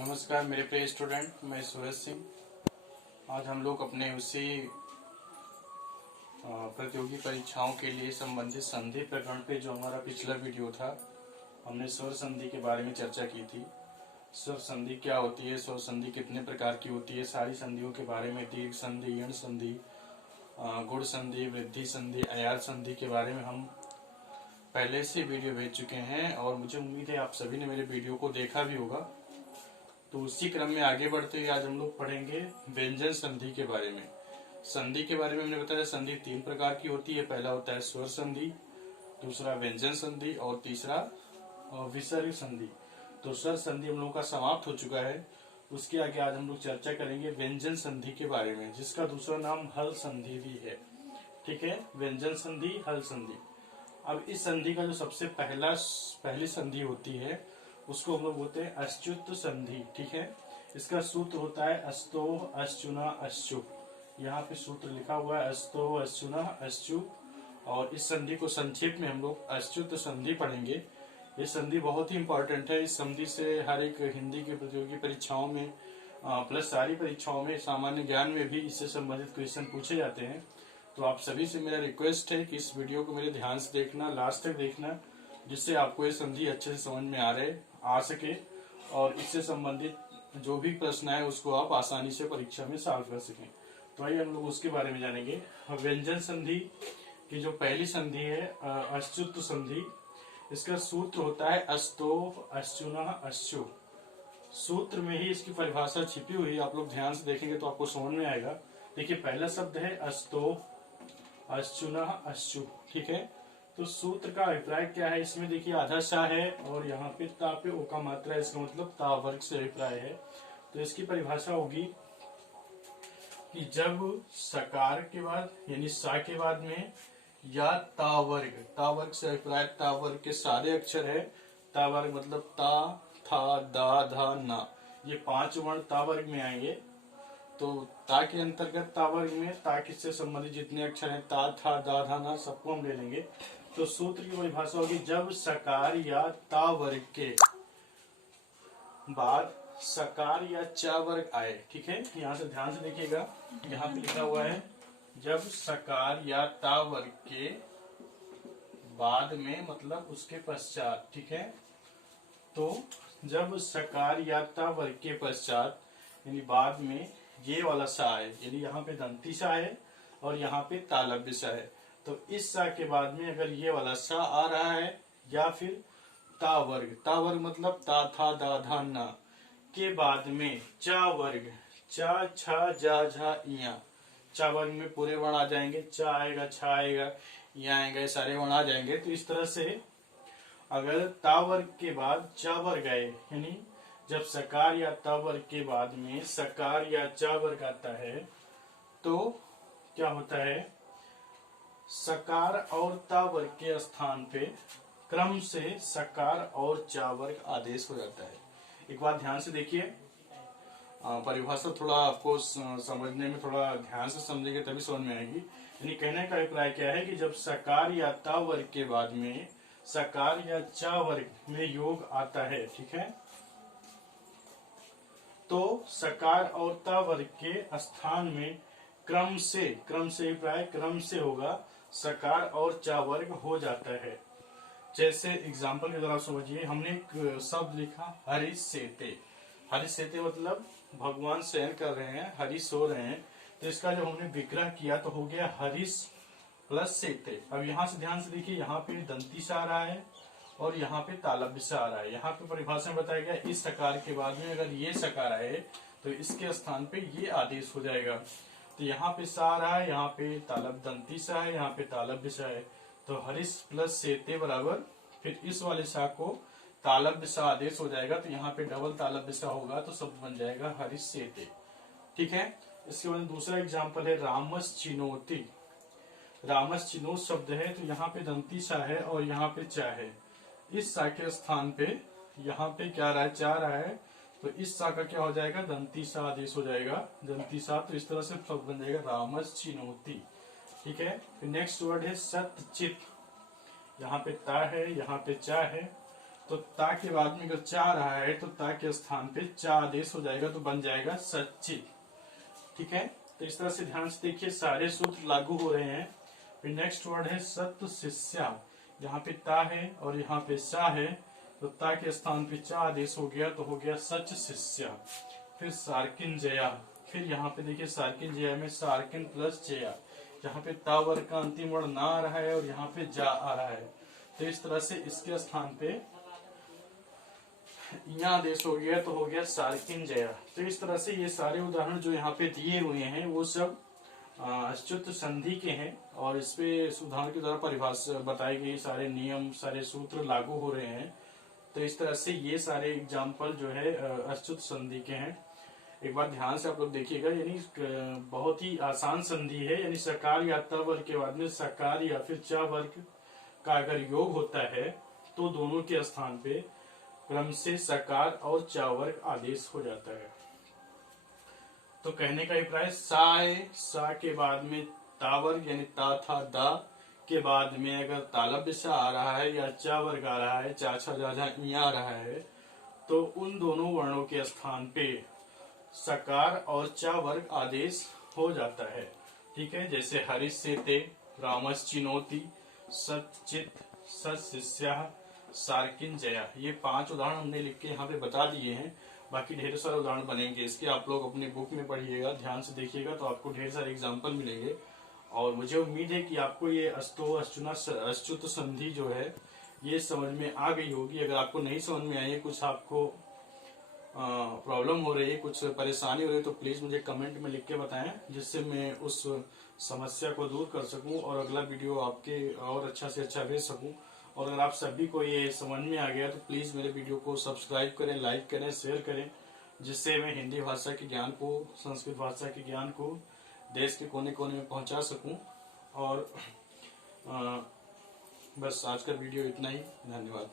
नमस्कार मेरे प्रिय स्टूडेंट, मैं सूरज सिंह। आज हम लोग अपने उसी प्रतियोगी परीक्षाओं के लिए संबंधित संधि प्रकरण पे जो हमारा पिछला वीडियो था, हमने स्वर संधि के बारे में चर्चा की थी। स्वर संधि क्या होती है, स्वर संधि कितने प्रकार की होती है, सारी संधियों के बारे में, दीर्घ संधि, यण संधि, गुण संधि, वृद्धि संधि, अयार संधि के बारे में हम पहले से वीडियो भेज चुके हैं और मुझे उम्मीद है आप सभी ने मेरे वीडियो को देखा भी होगा। तो उसी क्रम में आगे बढ़ते हुए आज हम लोग पढ़ेंगे व्यंजन संधि के बारे में। संधि के बारे में हमने बताया संधि तीन प्रकार की होती है। पहला होता है स्वर संधि, दूसरा व्यंजन संधि और तीसरा विसर्ग संधि। तो स्वर संधि हम लोगों का समाप्त हो चुका है। उसके आगे आज हम लोग चर्चा करेंगे व्यंजन संधि के बारे में, जिसका दूसरा नाम हल संधि भी है। ठीक है, व्यंजन संधि, हल संधि। अब इस संधि का जो सबसे पहली संधि होती है उसको हम लोग बोलते हैं अच्युत संधि। ठीक है, इसका सूत्र होता है अस्तो अश्चुना अश्चु। यहाँ पे सूत्र लिखा हुआ है अस्तो अश्चुना अश्चु। और इस संधि को संक्षेप में हम लोग अच्युत संधि पढ़ेंगे। ये संधि बहुत ही इंपॉर्टेंट है। इस संधि से हर एक हिंदी की प्रतियोगी परीक्षाओं में प्लस सारी परीक्षाओं में, सामान्य ज्ञान में भी इससे संबंधित क्वेश्चन पूछे जाते हैं। तो आप सभी से मेरा रिक्वेस्ट है कि इस वीडियो को मेरे ध्यान से देखना, लास्ट तक देखना, जिससे आपको ये संधि अच्छे से समझ में आ सके और इससे संबंधित जो भी प्रश्न है उसको आप आसानी से परीक्षा में सॉल्व कर सकें। तो आइए हम लोग उसके बारे में जानेंगे। व्यंजन संधि की जो पहली संधि है अच्युत संधि, इसका सूत्र होता है अस्तो अश्चुना अश्चु। सूत्र में ही इसकी परिभाषा छिपी हुई है, आप लोग ध्यान से देखेंगे तो आपको समझ में आएगा। देखिए, पहला शब्द है अस्तो अश्चुना अश्चु। ठीक है, तो सूत्र का अभिप्राय क्या है, इसमें देखिए आधा सा है और यहाँ पे ता पे ओ का मात्रा है, इसका मतलब ता वर्ग से अभिप्राय है। तो इसकी परिभाषा होगी कि जब सकार के बाद यानी सा के बाद में या ता वर्ग से अभिप्राय ता वर्ग के सारे अक्षर है। ता वर्ग मतलब ता, था, दा, धा, ना, ये पांच वर्ण ता वर्ग में आएंगे। तो ता के अंतर्गत ता वर्ग में ता किससे संबंधित जितने अक्षर हैं, ता, था, दा, धा, ना, सबको हम ले लेंगे। तो सूत्र की परिभाषा होगी जब सकार या ता वर्ग के बाद सकार या चा वर्ग आए। ठीक है, यहाँ से ध्यान से देखिएगा, यहाँ पे लिखा हुआ है जब सकार या ता वर्ग के बाद में मतलब उसके पश्चात। ठीक है, तो जब सकार या ता वर्ग के पश्चात यानी बाद में ये वाला सा है, यानी यहाँ पे दंती सा है और यहाँ पे तालव्य सा है, तो इस सा के बाद में अगर ये वाला सा आ रहा है या फिर ता वर्ग मतलब ता, था, दा, धा, ना के बाद में चा वर्ग, चा, छा, जा, झा, इया, चा वर्ग में पूरे वर्ण आ जाएंगे। चा आएगा, छा आएगा, इया आएगा, सारे वर्ण आ जाएंगे। तो इस तरह से अगर ता वर्ग के बाद चा वर्ग आए, यानी जब सकार या ता वर्ग के बाद में सकार या चा वर्ग आता है तो क्या होता है, सकार और ता वर्ग के स्थान पे क्रम से सकार और चा वर्ग आदेश हो जाता है। एक बात ध्यान से देखिए, परिभाषा थोड़ा आपको समझने में थोड़ा ध्यान से समझेंगे तभी समझ में आएगी। यानी कहने का अभिप्राय क्या है कि जब सकार या ता वर्ग के बाद में सकार या चा वर्ग में योग आता है, ठीक है, तो सकार और ता वर्ग के स्थान में क्रम से अभिप्राय क्रम से होगा, सकार और चा वर्ग हो जाता है। जैसे एग्जाम्पल के द्वारा समझिए, हमने एक शब्द लिखा हरि सेते। हरि सेते मतलब भगवान शयन कर रहे हैं, हरि सो रहे हैं, तो इसका जब हमने विग्रह किया तो हो गया हरिस प्लस सेते। अब यहाँ से ध्यान से देखिए, यहाँ पे दंती सा आ रहा है और यहाँ पे तालव्य सा आ रहा है। यहाँ पे परिभाषा में बताया गया इस सकार के बाद में अगर ये सकार आए तो इसके स्थान पे ये आदेश हो जाएगा। तो यहाँ पे सा आ रहा है, यहाँ पे तालव्य दंती सा है, यहाँ पे तालव्य सा है, तो हरिस प्लस सेते बराबर फिर इस वाले सा को तालव्य सा आदेश हो जाएगा। तो यहाँ पे डबल तालव्य सा होगा तो शब्द बन जाएगा हरिस सेते। ठीक है, इसके बाद दूसरा एग्जाम्पल है रामस चिनोती। रामस चिनोत शब्द है, तो यहाँ पे दंती सा है और यहाँ पे चा है। इस सा के स्थान पे यहाँ पे क्या रहा है, चा रहा है, तो इस सा का क्या हो जाएगा, दंती सा आदेश हो जाएगा, दंती सा। तो इस तरह से शब्द बन जाएगा रामस चिनोती। ठीक है, फिर नेक्स्ट वर्ड है सत्यचित। यहाँ पे ता है, यहाँ पे चा है, तो ता के बाद में अगर चा रहा है तो ता के स्थान पे चा आदेश हो जाएगा तो बन जाएगा सच्चित। ठीक है, तो इस तरह से ध्यान से देखिए सारे सूत्र लागू हो रहे हैं। फिर नेक्स्ट वर्ड है सत्य शिष्या। यहाँ पे ता है और यहाँ पे सा है, तो ता के स्थान पे चा आदेश हो गया तो हो गया सच शिष्या। फिर सार्किन जया, फिर यहाँ पे देखिए सार्किन जया में सार्किन प्लस जया, यहाँ पे ता वर्ग का अंतिम वर्ण ना आ रहा है और यहाँ पे जा आ रहा है, तो इस तरह से इसके स्थान पे यहाँ आदेश हो गया तो हो गया सार्किन जया। तो इस तरह से ये सारे उदाहरण जो यहाँ पे दिए हुए हैं वो सब अच्युत संधि के हैं और इस पे उदाहरण के द्वारा परिभाषा बताई गई, सारे नियम सारे सूत्र लागू हो रहे हैं। तो इस तरह से ये सारे एग्जाम्पल जो है अच्युत संधि के हैं। एक बार ध्यान से आप लोग देखिएगा, यानी बहुत ही आसान संधि है, यानी सकार या ता वर्ग के बाद में सकार या फिर चा वर्ग का अगर योग होता है तो दोनों के स्थान पे क्रम से सकार और चा वर्ग आदेश हो जाता है। तो कहने का अभिप्राय सा है, सा के बाद में ता वर्ग यानी ता था दा के बाद में अगर तालव्य सा आ रहा है या चा वर्ग आ रहा है, चा छा जा आ रहा है, तो उन दोनों वर्णों के स्थान पे सकार और चा वर्ग आदेश हो जाता है। ठीक है, जैसे हरीश से ते, रामस चिनोती, सचित, सशिष्या, सार्किन जया, ये 5 उदाहरण हमने लिख के यहाँ पे बता दिए हैं। बाकी ढेर सारे उदाहरण बनेंगे इसके, आप लोग अपने बुक में पढ़िएगा, ध्यान से देखिएगा तो आपको ढेर सारे एग्जाम्पल मिलेंगे। और मुझे उम्मीद है कि आपको ये अच्युत संधि जो है ये समझ में आ गई होगी। अगर आपको नहीं समझ में आई है, कुछ आपको प्रॉब्लम हो रही है, कुछ परेशानी हो रही है, तो प्लीज मुझे कमेंट में लिख के बताएं, जिससे मैं उस समस्या को दूर कर सकूं और अगला वीडियो आपके और अच्छा से अच्छा भेज सकूं। और अगर आप सभी को ये समझ में आ गया तो प्लीज मेरे वीडियो को सब्सक्राइब करें, लाइक करें, शेयर करें, जिससे मैं हिंदी भाषा के ज्ञान को, संस्कृत भाषा के ज्ञान को देश के कोने कोने में पहुंचा सकूं। और बस आज का वीडियो इतना ही, धन्यवाद।